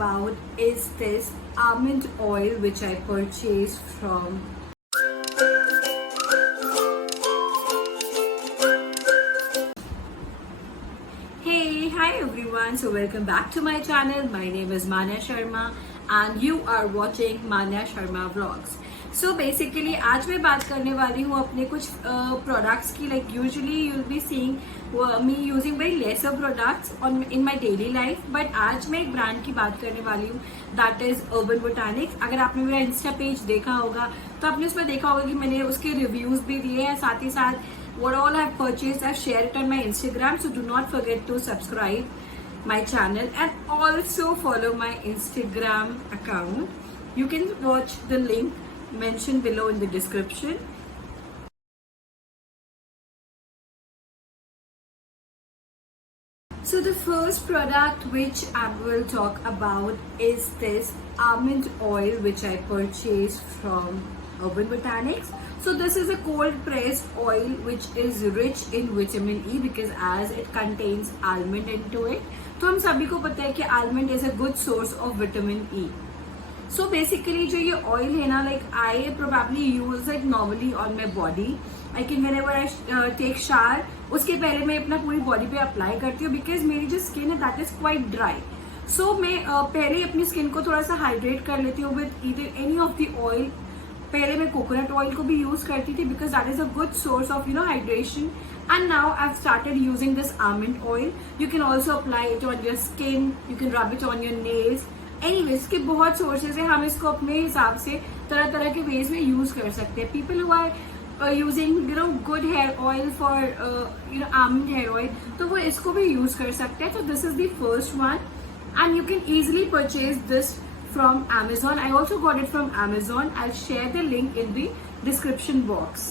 About is this almond oil which I purchased from. Hey, hi everyone. So welcome back to my channel. My name is Manya Sharma and you are watching Manya Sharma Vlogs. So basically आज मैं बात करने वाली हूँ अपने कुछ products की. Like usually you'll be seeing me using very lesser products in my daily life, but आज मैं एक brand की बात करने वाली हूँ, that is Urban Botanics. अगर आपने मेरा Insta page देखा होगा तो आपने उसमें देखा होगा कि मैंने उसके reviews भी दिए हैं, साथ ही साथ what all I've purchased I've shared it on my Instagram. So do not forget to subscribe my channel and also follow my Instagram account. You can watch the link mentioned below in the description. So the first product which I will talk about is this almond oil which I purchased from Urban Botanics. So this is a cold pressed oil which is rich in vitamin E because as it contains almond into it. तो हम सभी को पता है कि almond is a good source of vitamin E. So basically जो ये oil है ना, like I probably use it normally on my body. I can whenever I take shower, उसके पहले मैं अपना पूरी बॉडी पे अप्लाई करती हूँ because मेरी जो स्किन है that is quite dry. So मैं पहले अपनी स्किन को थोड़ा सा हाइड्रेट कर लेती हूँ with either any of the oil. पहले मैं कोकोनट ऑयल को भी यूज करती थी because that is a good source of hydration. And now I've started using this almond oil. You can also apply it on your skin. You can rub it on your nails. Anyways, इसके बहुत सोर्सेज है, हम इसको अपने हिसाब से तरह तरह के वेज में यूज कर सकते हैं. People who are using good hair oil for almond hair oil, तो वो इसको भी यूज कर सकते हैं. तो this is the first one and you can easily purchase this from Amazon. I also got it from Amazon. I'll share the link in the description box.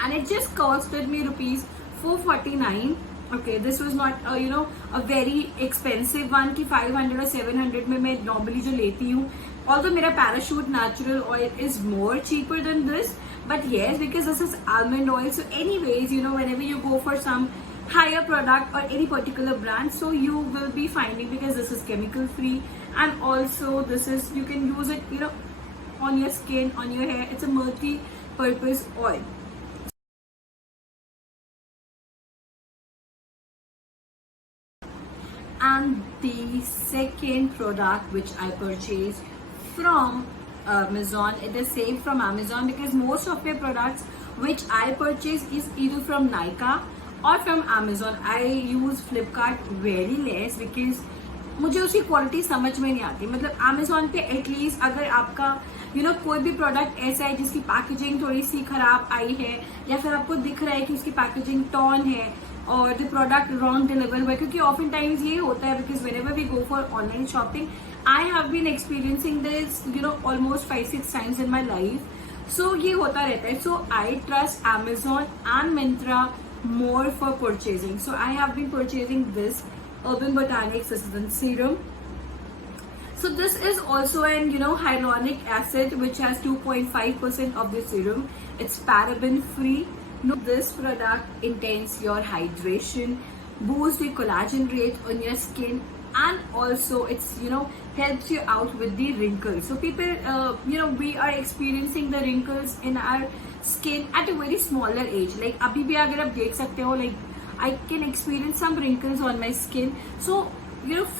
And it just costed me rupees 449. Okay, this was not a very expensive one कि 500 or 700 में मैं normally जो लेती हूँ. Although मेरा Parachute natural oil is more cheaper than this, but yes, because this is almond oil. So anyways, whenever you go for some higher product or any particular brand, so you will be finding because this is chemical free. And also this is, you can use it on your skin, on your hair. It's a multi-purpose oil. And the second product which I purchased from Amazon, it is same from Amazon because most of the products which I purchase is either from Nykaa or from Amazon. I use Flipkart very less because मुझे उसकी क्वालिटी समझ में नहीं आती. मतलब अमेजोन पे एटलीस्ट अगर आपका कोई भी प्रोडक्ट ऐसा है जिसकी पैकेजिंग थोड़ी सी खराब आई है या फिर आपको दिख रहा है कि उसकी पैकेजिंग टॉर्न है और द प्रोडक्ट रॉन्ग डिलीवर हुआ है, क्योंकि ऑफन टाइम्स ये होता है because whenever we go for online shopping I have been experiencing this almost 5-6 times in my life. So ये होता रहता है. So I trust Amazon and Myntra more for purchasing. So I have been purchasing this Urban Botanics. This is the serum. So this is also an hyaluronic acid which has 2.5% of the serum. It's paraben free. This product intends your hydration, boosts the collagen rate on your skin, and also it's helps you out with the wrinkles. So people we are experiencing the wrinkles in our skin at a very smaller age. Like अभी भी अगर आप देख सकते हो, like I can experience some wrinkles on my skin. So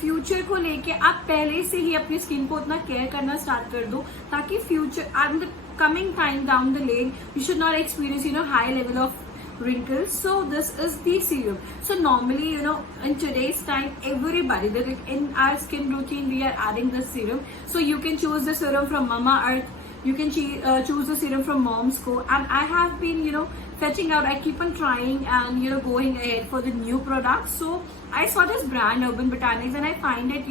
future को लेके आप पहले से ही अपनी स्किन को उतना केयर करना स्टार्ट कर दो ताकि future and the coming time down the lane you should not experience high level of wrinkles. So this is the serum. So normally in today's time everybody in our skin routine we are adding the serum. So you can choose the serum from Mamaearth, you can choose the serum from Mom's Co, and I have been fetching out. I keep on trying and going ahead for the new products. So I saw this brand Urban Botanics and I find it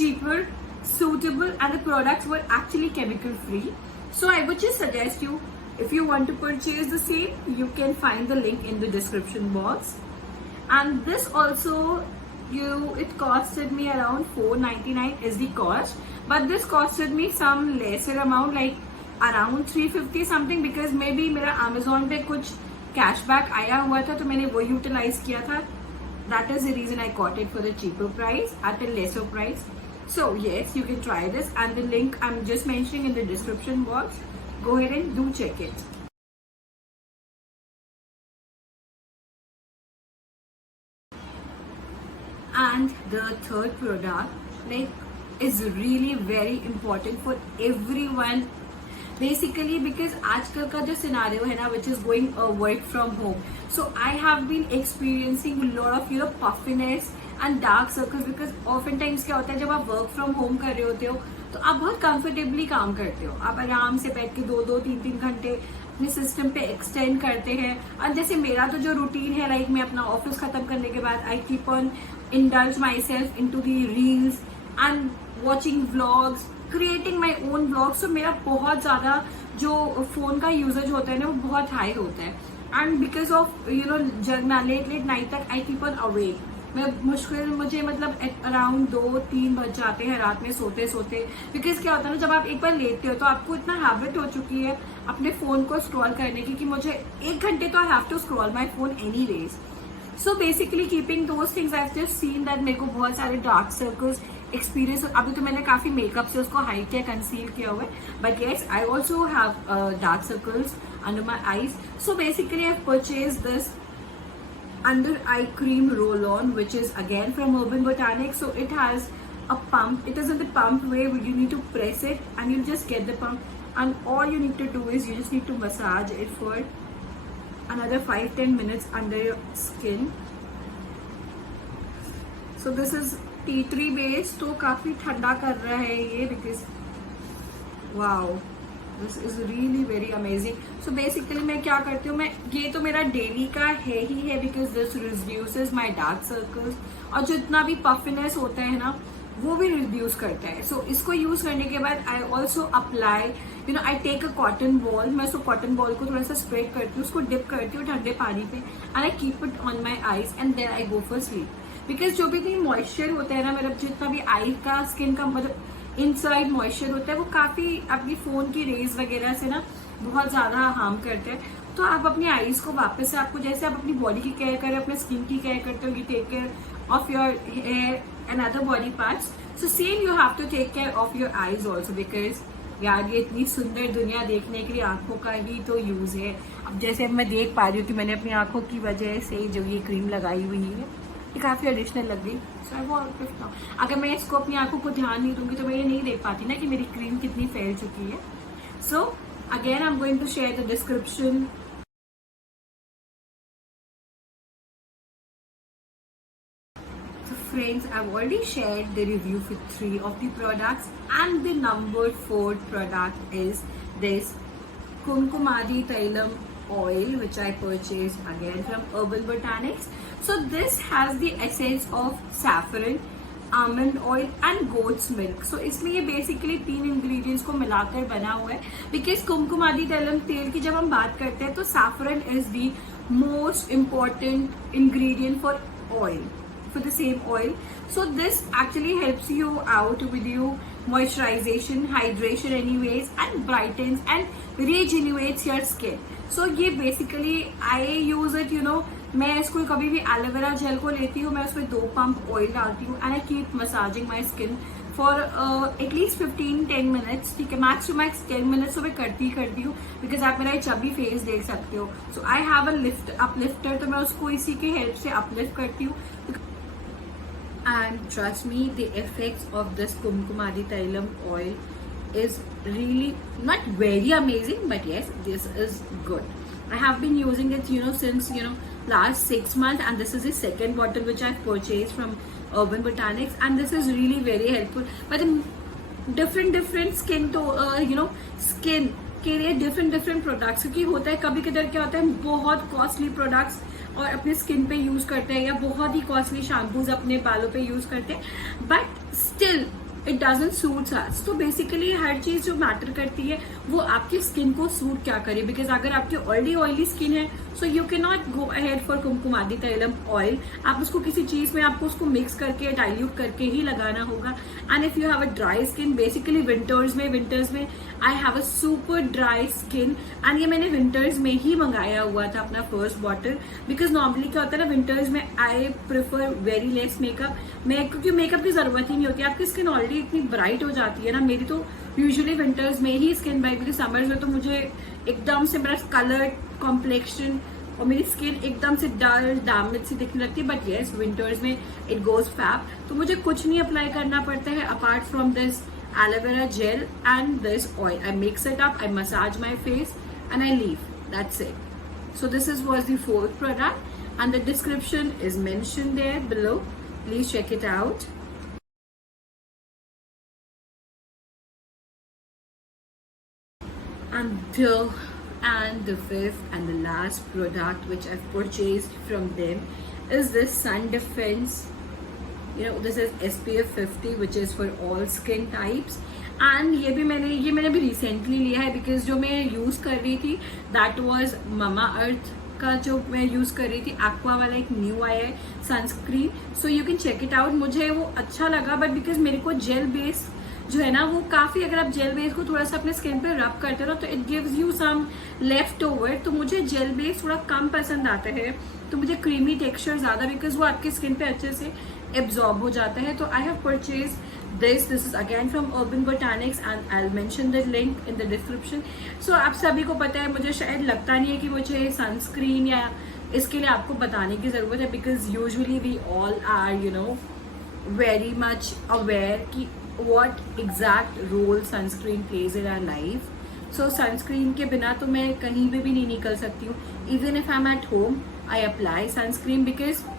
cheaper, suitable, and the products were actually chemical free. So I would just suggest you, if you want to purchase the same, you can find the link in the description box. And this also it costed me around 499 is the cost, but this costed me some lesser amount, like around 350 something, because maybe मेरा Amazon पे कुछ cashback आया हुआ था तो मैंने वो utilize किया था. That is the reason I got it for the cheaper price at a lesser price. So yes, you can try this, and the link I'm just mentioning in the description box. Go ahead and do check it. And the third product is really very important for everyone, basically because आजकल का जो सिनारियो है ना, which is going work from home, so I have been experiencing a lot of puffiness and dark circles, because often times क्या होता है, जब आप वर्क फ्रॉम होम कर रहे होते हो तो आप बहुत कंफर्टेबली काम करते हो, आप आराम से बैठ के 2-3 घंटे अपने सिस्टम पे एक्सटेंड करते हैं। और जैसे मेरा तो जो रूटीन है, लाइक मैं अपना ऑफिस खत्म करने के बाद I keep on indulge myself into the reels and watching vlogs, creating my own vlogs, so मेरा बहुत ज़्यादा जो फ़ोन का यूजेज होता है ना, वो बहुत हाई होता है। एंड बिकॉज ऑफ जगना लेट नाइट तक आई कीप ऑन अवेक, मुझे मतलब अराउंड 2-3 बज जाते हैं रात में सोते सोते, बिकॉज क्या होता है ना, जब आप एक बार लेटते हो तो आपको इतना हैबिट हो चुकी है अपने फ़ोन को स्क्रॉल करने की कि मुझे 1 घंटे तो I have to scroll my phone anyways. So basically keeping those things, I have just seen that मेरे को बहुत सारे डार्क सर्कल्स एक्सपीरियंस, अभी तो मैंने काफी मेकअप से उसको हाइड किया, कंसील किया हुआ है, but yes I also have dark circles under my eyes. So basically I purchase this under eye cream roll on, which is again from Urban Botanics. So it has a pump, it is in the pump way where you need to press it and you'll just get the pump, and all you need to do is you just need to massage it for another 5-10 minutes under your skin. So this is tea tree based, तो काफी ठंडा कर रहा है ये, because wow, this is really very amazing. So basically मैं क्या करती हूँ, मैं ये तो मेरा डेली का है ही है, because this reduces my dark circles, और जितना भी पफिनेस होता है ना वो भी रिड्यूस करता है। सो इसको यूज करने के बाद I also apply I take a cotton ball, मैं उसको कॉटन बॉल को थोड़ा सा स्प्रेड करती हूँ, उसको डिप करती हूँ ठंडे पानी पे, and I keep it on my eyes and then I go for sleep. Because जो भी मॉइस्चर होता है ना, मतलब जितना भी आई का स्किन का मतलब इनसाइड मॉइस्चर होता है, वो काफी अपनी फोन की रेज वगैरह से ना बहुत ज्यादा हार्म करते हैं। तो आप अपनी आईज को वापस से, आपको जैसे आप अपनी बॉडी की केयर करें, अपने स्किन की केयर करते हो, you take care of your hair and other body parts, so same you have to take care of your eyes also, because यार ये इतनी सुंदर दुनिया देखने के लिए आंखों का ही तो यूज है। अब जैसे मैं देख पा रही हूँ कि मैंने अपनी आंखों की वजह से जो ये क्रीम लगाई हुई है, ये काफी एडिशनल लग गई। सो आई वांट टू नो, अगर मैं इसको अपनी आंखों को ध्यान नहीं दूंगी तो मैं ये नहीं देख पाती ना कि मेरी क्रीम कितनी फैल चुकी है। So again I am going to share the description. So friends, I've already shared the review for 3 of the products, and the number 4 product is this Kumkumadi Tailam oil, which I purchased again from Urban Botanics. So this has the essence of saffron, almond oil and goat's milk. So इसमें ये basically 3 ingredients को मिलाकर बना हुआ है, because कुमकुमादी तैलम तेल की जब हम बात करते हैं तो saffron is the most important ingredient for oil, for the same oil. So this actually helps you out with your moisturization, hydration anyways, and brightens and regenerates your skin. So ये basically I use it, मैं इसको कभी भी aloe vera gel को लेती हूँ, मैं उसमें 2 पंप ऑयल डालती हूँ, and I keep massaging my skin for at least 15-10 मिनट्स, ठीक है, मैक्स टू मैक्स 10 मिनट्स तो मैं करती हूँ, बिकॉज आप मेरा चबी फेस देख सकते हो। सो आई हैव अ अपलिफ्टर, तो मैं उसको इसी के हेल्प से अपलिफ्ट करती हूँ। And trust me, the effects of this Kumkumadi Tailam oil is really not very amazing, but yes, this is good. I have been using it, since, last 6 months, and this is the second bottle which I've purchased from Urban Botanics, and this is really very helpful. But different skin to, skin के लिए different products, क्योंकि होता है कभी कदर क्या होता है, बहुत कॉस्टली प्रोडक्ट्स और अपने स्किन पे यूज करते हैं, या बहुत ही कॉस्टली शैम्पूज अपने बालों पे यूज करते हैं, but still it doesn't suit us. तो बेसिकली हर चीज जो मैटर करती है वो आपकी स्किन को सूट क्या करे, बिकॉज अगर आपकी ऑलरेडी ऑयली स्किन है so you can not go ahead for Kumkumadi tailam oil. आप उसको किसी चीज में आपको उसको मिक्स करके डाइल्यूट करके ही लगाना होगा. And if you have a dry skin, basically winters में I have a super dry skin, and ये मैंने विंटर्स में ही मंगाया हुआ था अपना फर्स्ट बॉटल. बिकॉज नॉर्मली क्या होता है ना, विंटर्स में I prefer very less makeup. क्योंकि मेकअप की जरूरत ही नहीं होती, आपकी स्किन ऑलरेडी इतनी ब्राइट हो जाती है ना. मेरी तो यूजुअली विंटर्स में ही स्किन ब्राइट, क्योंकि समर्स में तो मुझे एकदम से मेरा कलर कॉम्प्लेक्शन और मेरी स्किन एकदम से डल डैमेज सी दिखने लगती है. बट येस, विंटर्स में इट गोज फैब. तो मुझे कुछ नहीं अप्लाई करना पड़ता है apart from this aloe vera gel and this oil. I mix it up, I massage my face and I leave. That's it. So this was the fourth product, and the description is mentioned there below. Please check it out. And the fifth and the last product which I've purchased from them is this Sun Defense. This is SPF 50, which is for all skin types. And ये मैंने भी रिसेंटली लिया है, बिकॉज जो मैं यूज कर रही थी दैट वाज ममा अर्थ का, जो मैं यूज कर रही थी एक्वा वाला एक न्यू आया है sunscreen. So you can check it out. मुझे वो अच्छा लगा, बट बिकॉज मेरे को जेल बेस जो है ना वो काफी, अगर आप जेल बेस को थोड़ा सा अपने स्किन पे रब करते हो तो it gives you some left over. तो मुझे जेल बेस थोड़ा कम पसंद आता है, तो मुझे क्रीमी टेक्सचर ज्यादा, बिकॉज वो आपकी स्किन पे अच्छे से एब्जॉर्ब हो जाता है. तो I have purchase this is again from Urban Botanics, and I'll mention the link in the description. So आप सभी को पता है, मुझे शायद लगता नहीं है कि मुझे सनस्क्रीन या इसके लिए आपको बताने की जरूरत है, because usually we all are very much aware कि what exact role sunscreen plays in our life. So sunscreen के बिना तो मैं कहीं पे भी नहीं निकल सकती हूँ. Even if I'm at home, I apply sunscreen because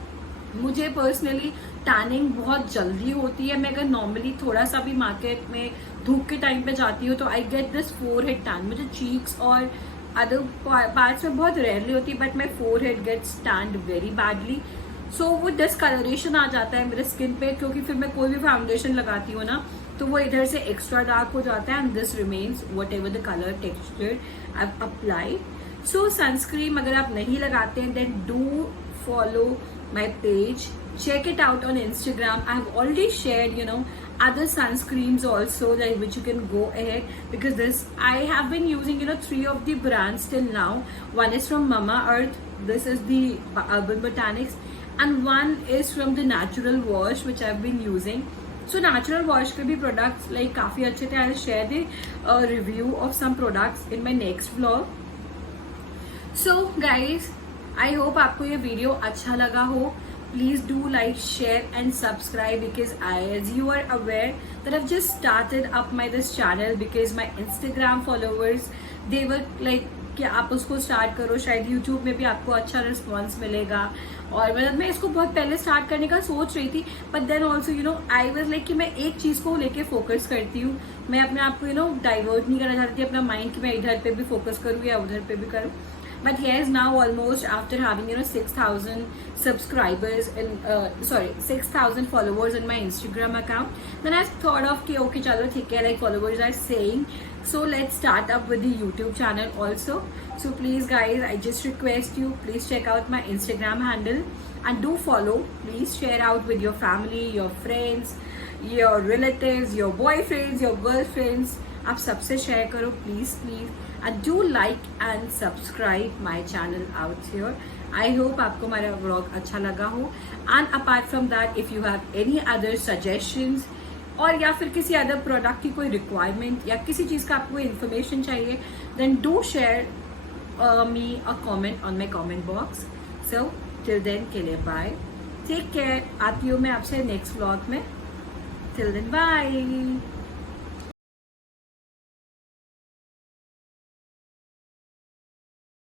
मुझे पर्सनली टैनिंग बहुत जल्दी होती है. मैं अगर नॉर्मली थोड़ा सा भी मार्केट में धूप के टाइम पे जाती हूँ तो I get this forehead tan. मुझे चीक्स और अदर पार्ट्स में बहुत रेयरली होती है, but my forehead gets tanned very badly. So वो डिस्कलरेशन आ जाता है मेरे स्किन पे, क्योंकि फिर मैं कोई भी फाउंडेशन लगाती हूँ ना तो वो इधर से एक्स्ट्रा डार्क हो जाता है, and this remains whatever the colour texture I apply. So sunscreen अगर आप नहीं लगाते हैं then do follow my page, check it out on Instagram. I have already shared other sunscreens also, like which you can go ahead, because this I have been using 3 of the brands till now. One is from Mama Earth, this is the Urban Botanics, and one is from the Natural Wash which I've been using. So Natural Wash के भी products like काफी अच्छे थे. I'll share the review of some products in my next vlog. So guys, I hope आपको ये video अच्छा लगा हो. Please do like, share and subscribe, because as you are aware that I've just started up my this channel because my Instagram followers they were like कि आप उसको स्टार्ट करो, शायद यूट्यूब में भी आपको अच्छा रिस्पॉन्स मिलेगा. और मतलब मैं इसको बहुत पहले स्टार्ट करने का सोच रही थी, but then also I was like कि मैं एक चीज को लेके फोकस करती हूँ. मैं अपने आप को डाइवर्ट नहीं करना चाहती अपना माइंड कि मैं इधर पे भी फोकस करूँ या उधर पे भी करूँ. But yes, now almost after having 6,000 subscribers in 6,000 followers in my Instagram account, then I've thought of कि okay चलो ठीक है, like followers are saying, so let's start up with the YouTube channel also. So please guys, I just request you, please check out my Instagram handle and do follow. Please share out with your family, your friends, your relatives, your boyfriends, your girlfriends. आप सबसे शेयर करो please. And do like and subscribe my channel out here. I hope आपको हमारा vlog अच्छा लगा हो. And apart from that, if you have any other suggestions और या फिर किसी अदर प्रोडक्ट की कोई रिक्वायरमेंट या किसी चीज़ का आपको इन्फॉर्मेशन चाहिए, then do share me a comment on my comment box. So till then के लिए bye. Take care. आती हूँ मैं आपसे नेक्स्ट vlog में. Till then bye.